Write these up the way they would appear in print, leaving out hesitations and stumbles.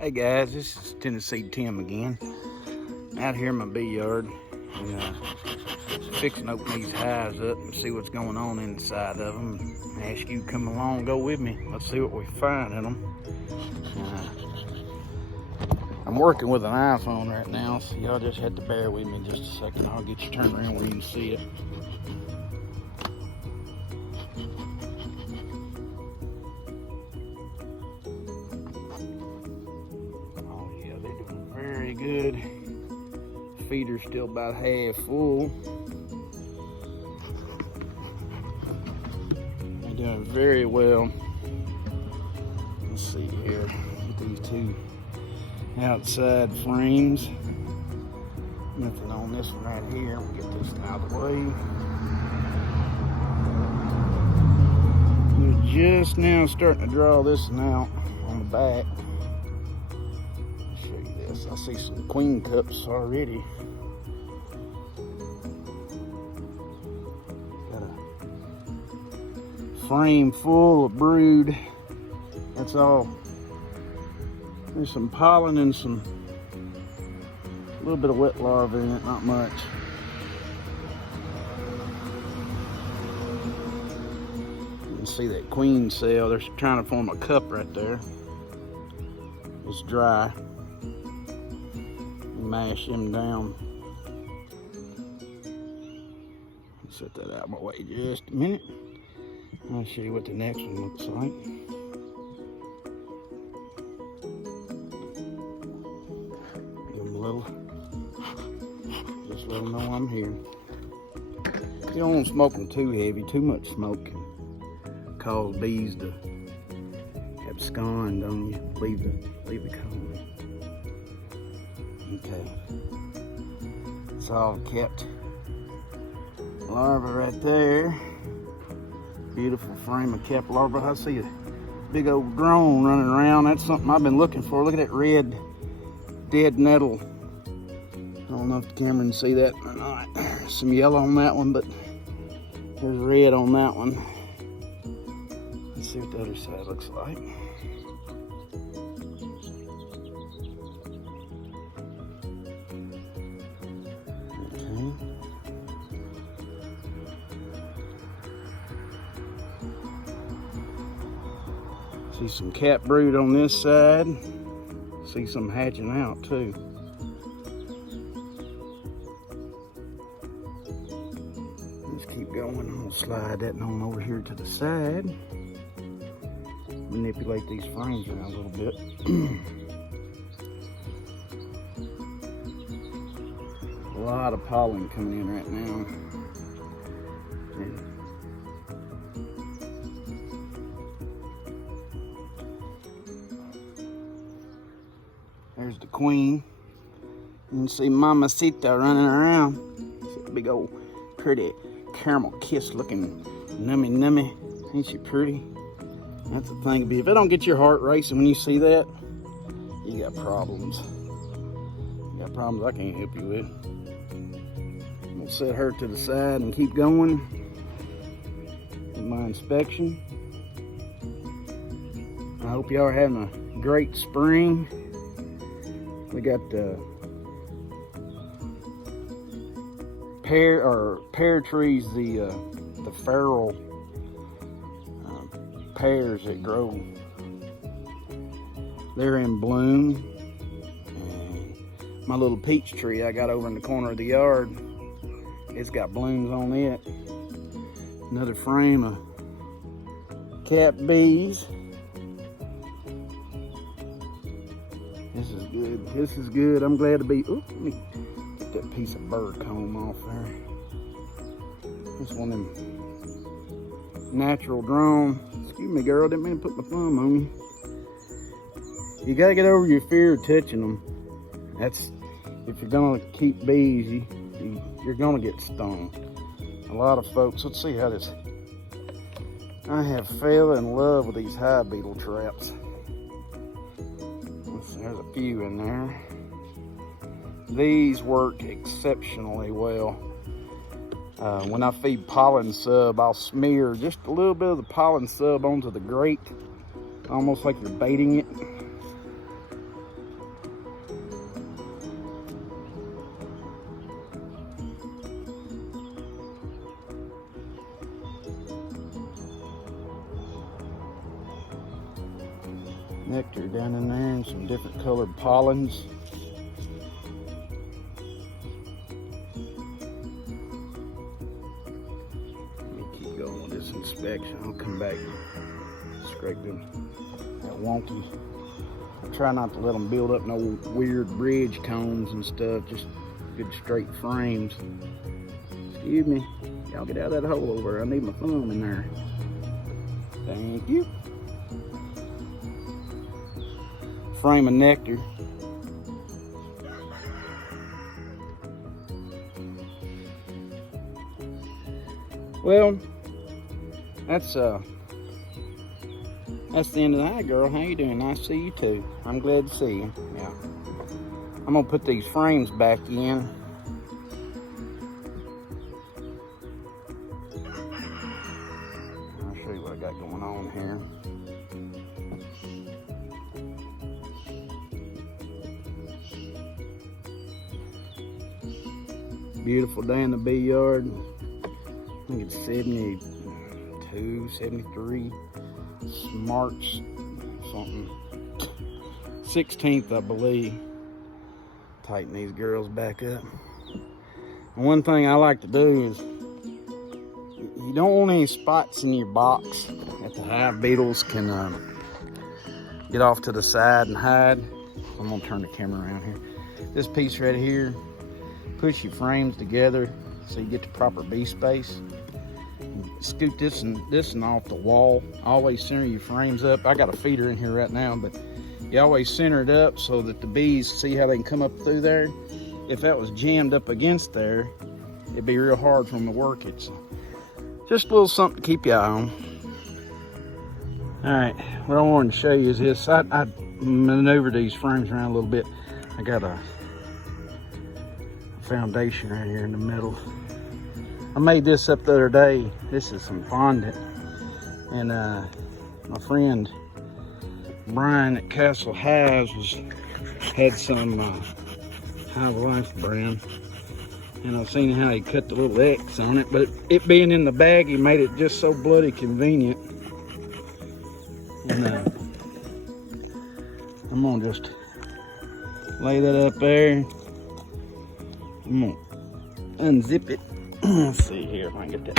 Hey guys, this is Tennessee Tim again. Out here in my bee yard and fixing to open these hives up and see what's going on inside of them. I ask you to come along, go with me. Let's see what we find in them. I'm working with an iPhone right now, so y'all just have to bear with me just a second. I'll get you turned around where you can see it. Oh yeah, they're doing very good. Feeder's still about half full. They're doing very well. Let's see here. Get these two outside frames. Nothing on this one right here. We'll get this out of the way. We're just now starting to draw this one out on the back. I'll show you this. I see some queen cups already. Got a frame full of brood. That's all. There's some pollen and a little bit of wet larvae in it, not much. You can see that queen cell. They're trying to form a cup right there. It's dry. Mash them down. Set that out of my way just a minute. I'll show you what the next one looks like. Give them a little, just let them know I'm here. You don't want to smoke them too heavy. Too much smoke can cause bees to abscond on you, leave the colony. Okay, it's all kept. Larva right there. Beautiful frame of kept larva. I see a big old drone running around. That's something I've been looking for. Look at that red dead nettle. I don't know if the camera can see that or not. There's some yellow on that one, but there's red on that one. Let's see what the other side looks like. See some cat brood on this side. See some hatching out too. Let's keep going. I'm gonna slide that on over here to the side. Manipulate these frames around a little bit. A lot of pollen coming in right now. There's the queen. You can see Mamacita running around. She's a big old pretty caramel kiss looking nummy. Ain't she pretty? That's the thing. If it don't get your heart racing when you see that, you got problems. You got problems I can't help you with. I'm gonna set her to the side and keep going with my inspection. I hope y'all are having a great spring. We got pear trees, the feral pears that grow. They're in bloom. And my little peach tree I got over in the corner of the yard, it's got blooms on it. Another frame of cat bees. This is good. This is good. I'm glad to be. Ooh, let me get that piece of bird comb off there. This one of them natural drone. Excuse me, girl. Didn't mean to put my thumb on you. You gotta get over your fear of touching them. That's if you're gonna keep bees, you're gonna get stung. A lot of folks. Let's see how this. I have fell in love with these hive beetle traps. There's a few in there. These work exceptionally well. When I feed pollen sub, I'll smear just a little bit of the pollen sub onto the grate, almost like you're baiting it. nectar down in there and some different colored pollens. Let me keep going with this inspection. I'll come back and scrape them that wonky. I try not to let them build up no weird bridge cones and stuff, just good straight frames. Excuse me, y'all get out of that hole over there. I need my thumb in there. Thank you. Frame of nectar. Well, that's the end of that, girl. How you doing? Nice to see you too. I'm glad to see you. Yeah. I'm gonna put these frames back in. I'll show you what I got going on here. Beautiful day in the bee yard. I think it's 72, 73. March something. 16th, I believe. Tighten these girls back up. And one thing I like to do is, you don't want any spots in your box that the hive beetles can get off to the side and hide. I'm gonna turn the camera around here. This piece right here, push your frames together so you get the proper bee space. Scoot this and off the wall. Always center your frames up. I got a feeder in here right now, but you always center it up so that the bees see how they can come up through there. If that was jammed up against there, it'd be real hard for them to work it. So just a little something to keep your eye on. All right, what I wanted to show you is this. I maneuvered these frames around a little bit. I got a foundation right here in the middle. I made this up the other day. This is some fondant, and my friend Brian at Castle Hives had some Hive Life brand, and I've seen how he cut the little X on it, but it being in the bag, he made it just so bloody convenient. And I'm gonna just lay that up there. I'm gonna unzip it. Let's see here if I can get that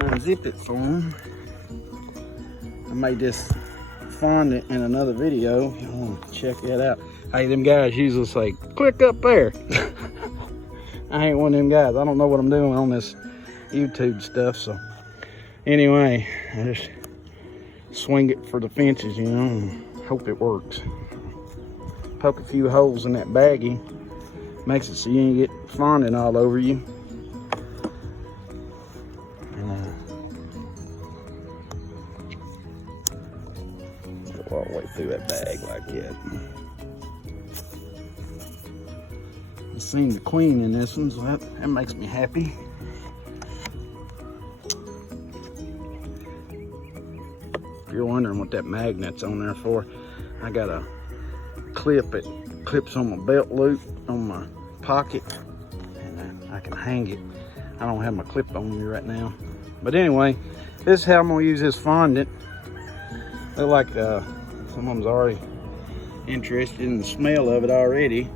unzip it for him. I made this fondant in another video. You want to check that out. Hey, them guys usually say, click up there. I ain't one of them guys. I don't know what I'm doing on this YouTube stuff. So anyway, I just swing it for the fences, you know, and hope it works. Poke a few holes in that baggie. Makes it so you ain't get fondant all over you. And, go all the way through that bag like that. I've seen the queen in this one, so that makes me happy. If you're wondering what that magnet's on there for, I got a clip. It clips on my belt loop on my pocket, and I can hang it. I don't have my clip on me right now, but anyway, this is how I'm gonna use this fondant. Look like some of them's already interested in the smell of it already.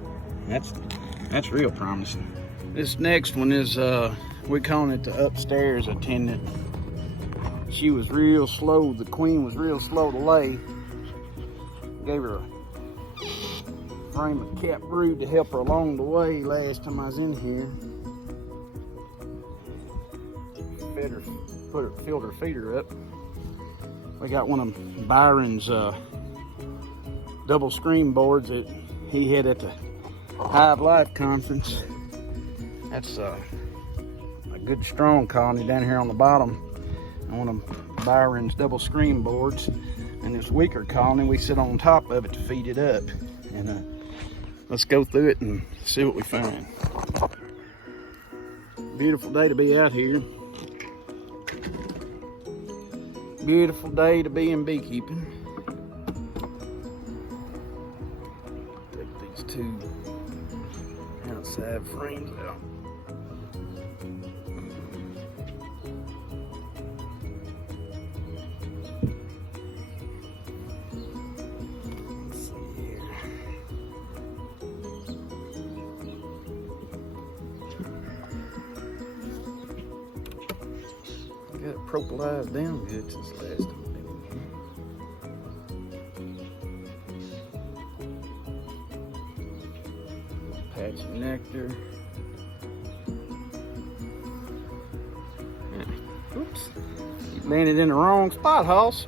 That's real promising. This next one is we calling it the upstairs attendant. She was real slow. The queen was real slow to lay. Gave her a frame of cat brood to help her along the way last time I was in here. Filled her feeder up. We got one of Byron's double screen boards that he had at the Hive Life conference. That's a good strong colony down here on the bottom. One of Byron's double screen boards. And this weaker colony, we sit on top of it to feed it up. And let's go through it and see what we find. Beautiful day to be out here. Beautiful day to be in beekeeping. Take these two outside frames out. propolized down good since the last time. Patch of nectar. Oops. You landed in the wrong spot, Hoss.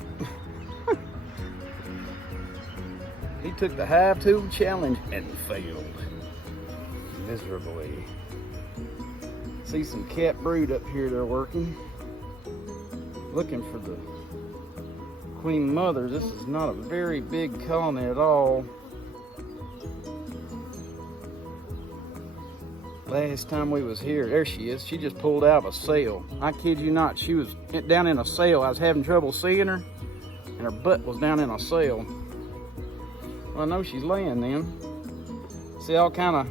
He took the hive tool challenge and failed miserably. See some cat brood up here they're working. Looking for the queen mother. This is not a very big colony at all. Last time we was here, there she is. She just pulled out of a cell. I kid you not, she was down in a cell. I was having trouble seeing her, and her butt was down in a cell. Well, I know she's laying then. See, all kind of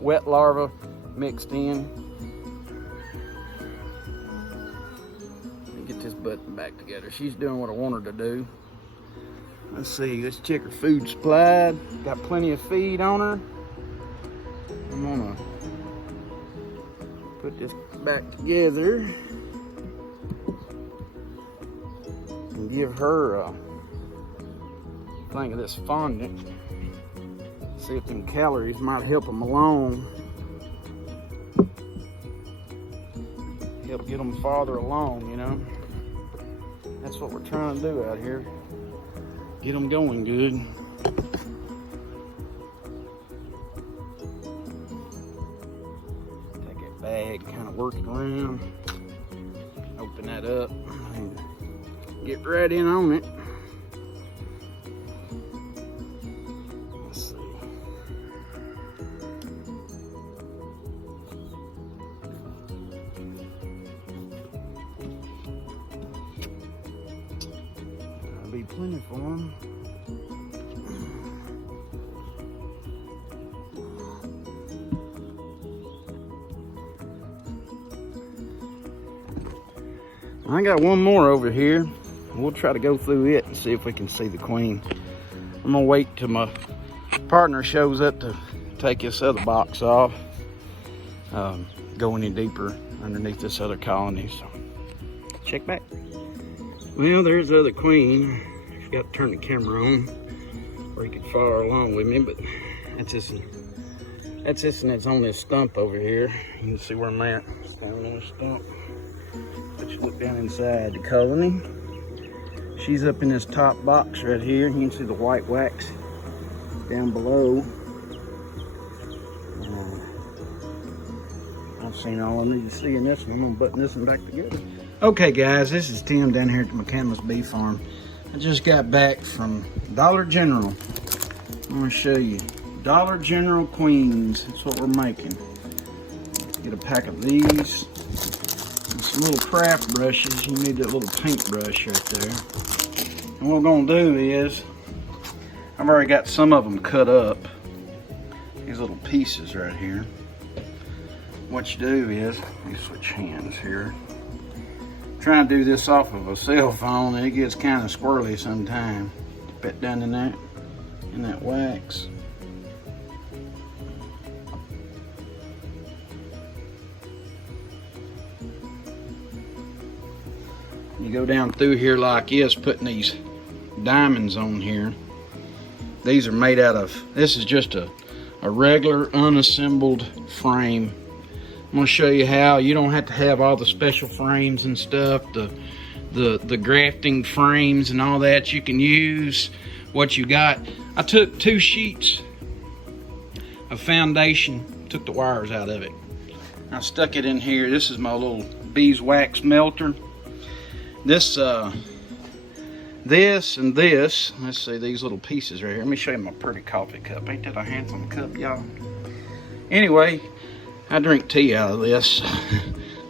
wet larvae mixed in. Let me get this butt back together. She's doing what I want her to do. Let's see, let's check her food supply. Got plenty of feed on her. I'm gonna put this back together and give her a thing of this fondant. See if them calories might help them along. Help get them farther along, you know. That's what we're trying to do out here. Get them going good. Bag, kind of work it around, open that up, and get right in on it. Let's see. There'll be plenty for them. I got one more over here. We'll try to go through it and see if we can see the queen. I'm gonna wait till my partner shows up to take this other box off. Go any deeper underneath this other colony, so check back. Well, there's the other queen. I forgot to turn the camera on where you could follow along with me, but that's this and it's on this stump over here. You can see where I'm at, standing on the stump. But you look down inside the colony. She's up in this top box right here. You can see the white wax down below. I've seen all I need to see in this one. I'm gonna button this one back together. Okay guys, this is Tim down here at the McCandless Bee Farm. I just got back from Dollar General. I'm gonna show you. Dollar General Queens, that's what we're making. Get a pack of these. Some little craft brushes. You need that little paintbrush right there. And what we're gonna do is, I've already got some of them cut up. These little pieces right here. What you do is, let me switch hands here. Try and do this off of a cell phone, and it gets kind of squirrely sometimes. Put down in that wax. You go down through here like this, putting these diamonds on here. These are made out of, this is just a regular unassembled frame. I'm gonna show you how. You don't have to have all the special frames and stuff, the grafting frames and all that. You can use what you got. I took 2 sheets of foundation, took the wires out of it. I stuck it in here. This is my little beeswax melter. This and this, let's see these little pieces right here. Let me show you my pretty coffee cup. Ain't that a handsome cup, y'all? Anyway, I drink tea out of this.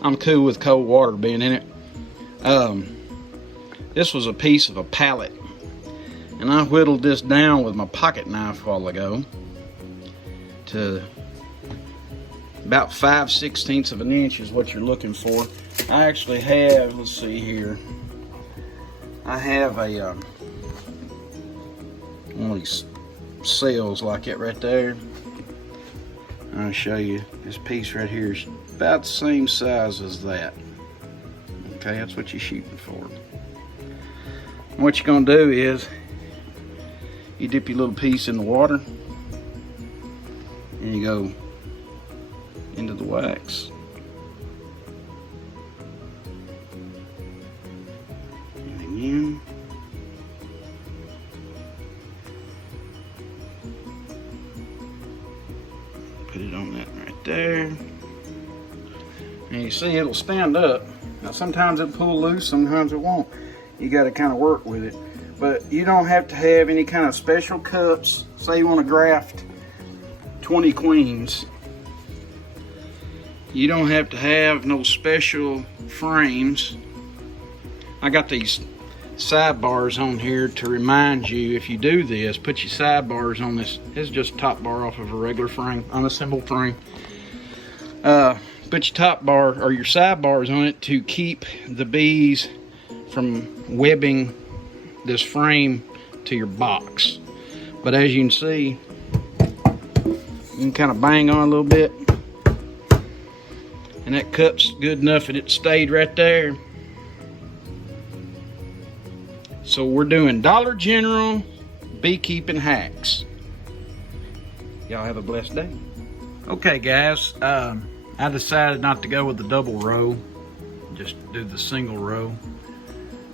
I'm cool with cold water being in it. This was a piece of a pallet, and I whittled this down with my pocket knife a while ago to about 5/16 of an inch is what you're looking for. I actually have, let's see here, I have a one of these cells like it right there. I'll show you. This piece right here is about the same size as that. Okay, that's what you're shooting for. And what you're gonna do is you dip your little piece in the water and you go into the wax. And again. Put it on that right there. And you see it'll stand up. Now sometimes it'll pull loose, sometimes it won't. You got to kind of work with it. But you don't have to have any kind of special cups. Say you want to graft 20 queens. You don't have to have no special frames. I got these sidebars on here to remind you, if you do this, put your sidebars on this. This is just a top bar off of a regular frame, unassembled frame. Put your top bar or your sidebars on it to keep the bees from webbing this frame to your box. But as you can see, you can kind of bang on a little bit, and that cup's good enough that it stayed right there. So we're doing Dollar General beekeeping hacks. Y'all have a blessed day. Okay guys, I decided not to go with the double row, just do the single row.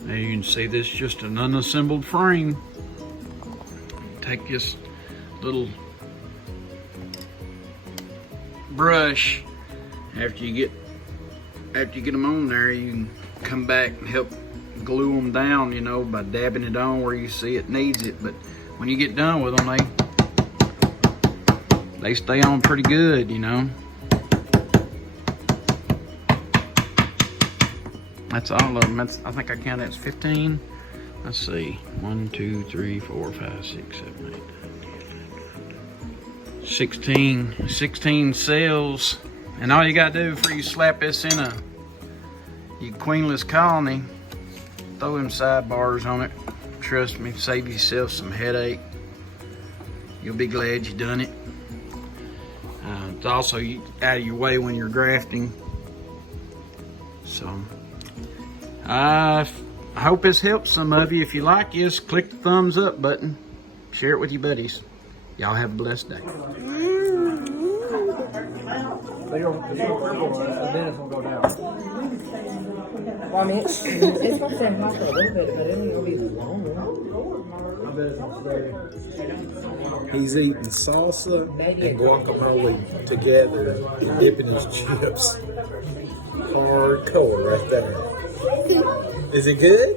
Now you can see this is just an unassembled frame. Take this little brush, after you get them on there, you can come back and help glue them down, you know, by dabbing it on where you see it needs it. But when you get done with them, they stay on pretty good, you know. That's all of them. I think I counted as 15. Let's see. 1, 2, 3, 4, 5, 6, 7, 8, 16 cells. And all you gotta do before you slap this in your queenless colony, throw them sidebars on it. Trust me, save yourself some headache. You'll be glad you done it. It's also out of your way when you're grafting. So I hope this helps some of you. If you like this, click the thumbs up button. Share it with your buddies. Y'all have a blessed day. Dennis will go down. Well, I mean, it's gonna stand hot for a little bit, but it'll be longer. I bet it's gonna stay. He's eating salsa and guacamole together and dipping his chips. Hardcore right there. Is it good?